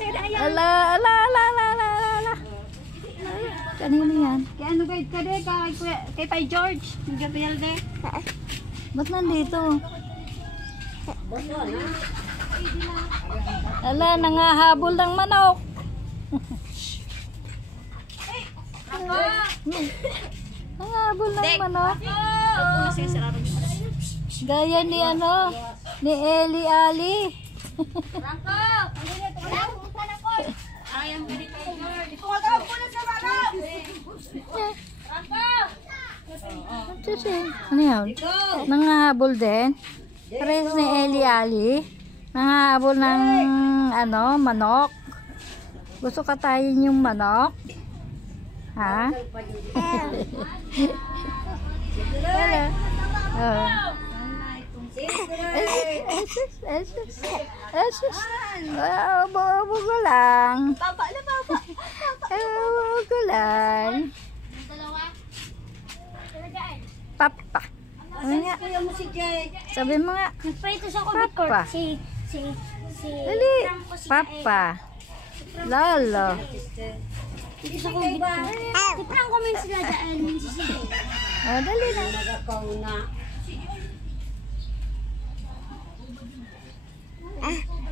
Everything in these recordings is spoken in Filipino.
Ala, ala, ala, ala, ala, ala. Kanino yan? Kaya ano guys, kay Pai George. Gabriel de. Ba't nandito? Ala, nangahabol ng manok. Nangahabol ng manok. Gaya ni ano, ni Eli Ali. Ayang ganito George. Tumawag po na sa manok. Ano yun? Nangahabol din. Pares ni Eli Ali. Nangahabol ng ano, manok. Gusto katayin yung manok? Ha? Wala. Oh. Ubo ko lang. Baba na baba. Ubo ko lang. Papa. Ano nga? Sabi mo nga. Nagprito sa Papa. si Dali. Papa. Lolo. Dito sa COVID ko. Tiprang comment sila daan. Oh, dali na.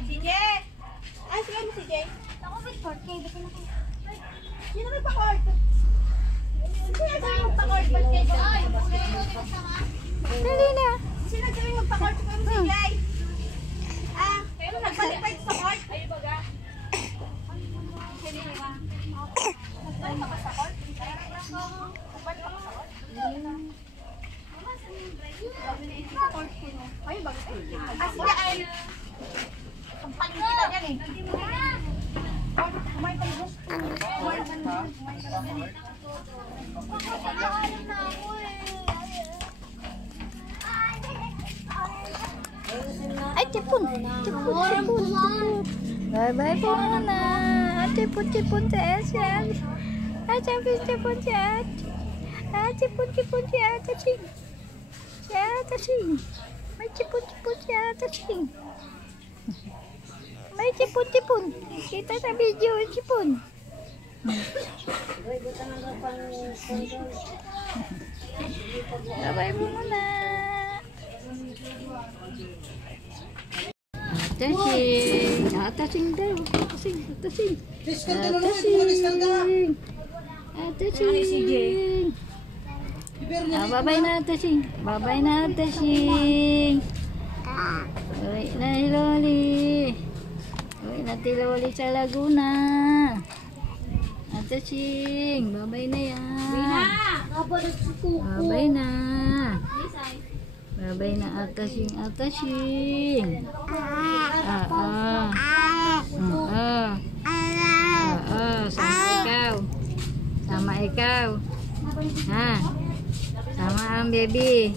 CJ! Ah, sige mo CJ. Ako with 4K. Sino nagpa-court? Sino nagsabi magpa-court? Dali na. Sino nagsabi magpa-court? CJ? Ah, pero nagbalik pa ito sa court? Ay, baga. Sige ba? Nagbalik ka ba sa court? Nagbalik ka ba sa court? Ay, baga. Ah, sige ay. Kampanya kita dyan eh. Kumain tayo gusto. Ay, tipon. Tipon. Bye-bye po muna. Tipon si Asian. Tipon si Ate. Tipon si Ate Ching. Si Ate Ching. May tipon si Ate Ching. May tipon. Kita sa video yung tipon. Bye-bye po muna. Atasing daw. Atasing. Babay na Atasing. Uwi na si Loli. Uwi na si Loli sa Laguna. Atasing. Babay na yan. Babay na. Babay na Atasing. Sama ikaw. Ha? Sama ang baby.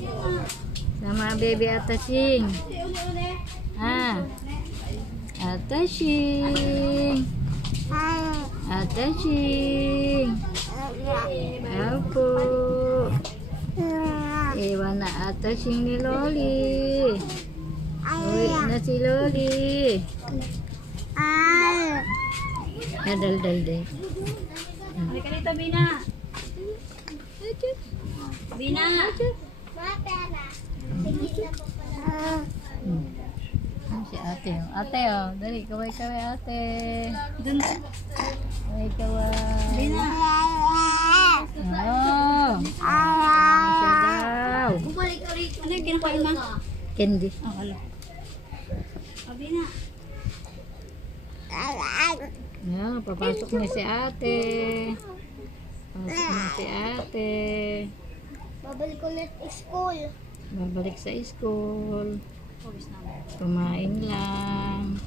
Sama ang baby Atasing. Ha? Atasing. Apo. Iwan na Atasing ni Loli. Uwi na si Loli. Dal. Halika dito, Bina. Bina. Si ate. Ate, oh. Dali, kaway ate. Dun. Kaway. Bina. Oh. Siya daw. Bumalik ka rito. Ano yung kinakain mo? Candy. Oh, alo. Bina. Yan, papasok na si ate. Babalik ulit school. Babalik sa school. Kumain lang.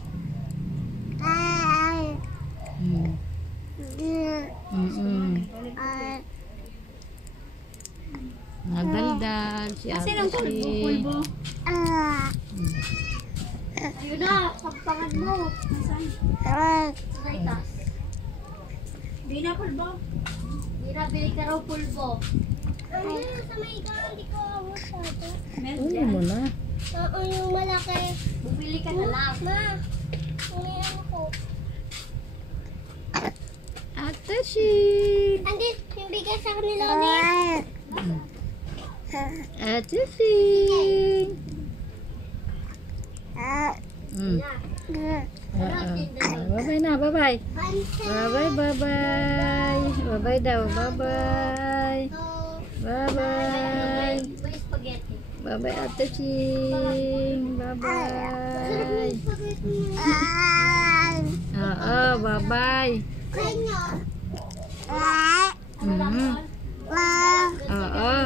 Nagdaldal si ate. Kasi ng pulbo. Yun na, pagpangad mo. Nasaan? Bina, pulbo. Bina, bili ka raw pulbo. Ano sa may hindi ko masyado. Ano mo na? Yung malaki. Bumili ka na lang. Ma, ano ko? Shing. Andit, yung bigas sa kanila ulit. Ate Shing. Bye-bye na, bye-bye. Bye-bye, bye-bye. Bye-bye daw, bye-bye. Bye-bye. May spaghetti. Bye-bye, Ate Shing. Bye-bye. Oo, bye-bye. Oo.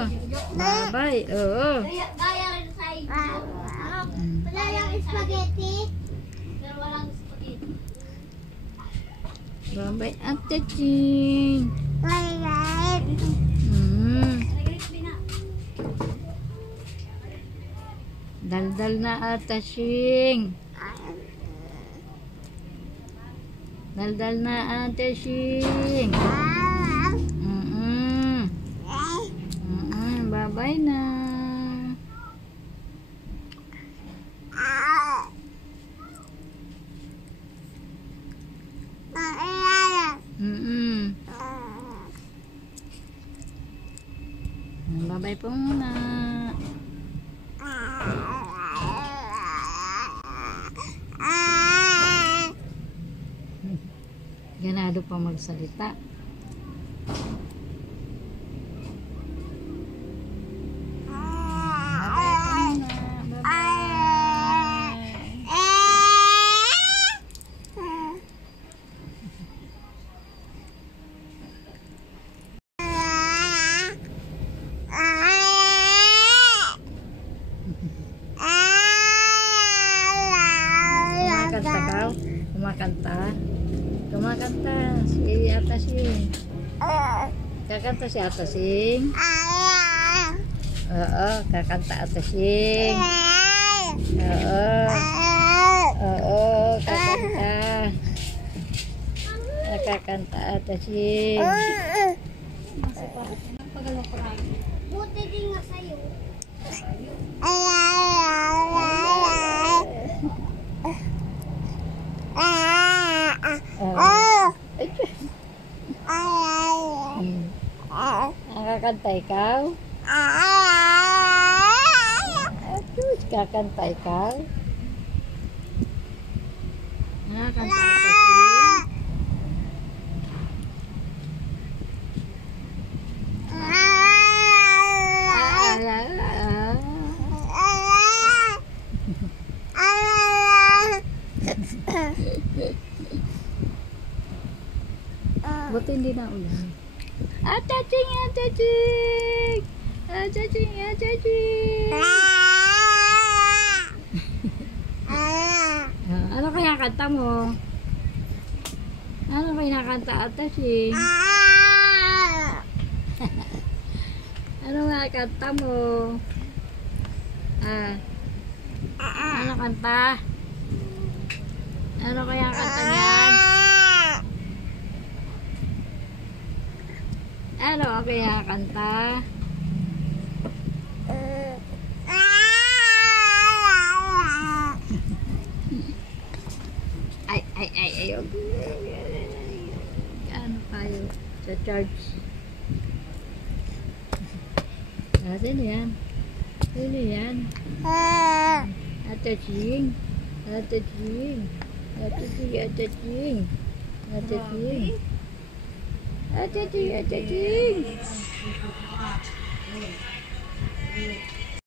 Bye-bye. Oo. Gaya rin sa iyo. Wala lang spaghetti. Pero walang spaghetti. Bye-bye, Ate Shing. Daldal na, Ate Shing. Daldal na, Ate Shing. Bye-bye na. Bye-bye po muna. Ganado pa magsalita. Kumakanta ka? Kumakanta? Kumakanta si Ate Shing. Kakanta si Ate Shing. Oo, kakanta Ate Shing. Oo, kakanta. Kakanta Ate Shing. Buti din nga sa'yo. Kakanta ikaw? Kakanta ikaw? Kakanta Ate Shing. Buti hindi na ulan. Ate Shing, Ate Shing! Ate Shing, Ate Shing! Ano kaya kanta mo? Ano kaya kanta Ate Shing? Ano kaya kanta mo? Ano kanta? Ano kaya kanta niyan? Ano kaya kanta? Ay. Ano tayo? Sa church. Sino yan? Sino yan? Ate Shing. Ate Shing. Ate Shing. Ate Shing. Ate Shing. Ate Shing. Ate Shing.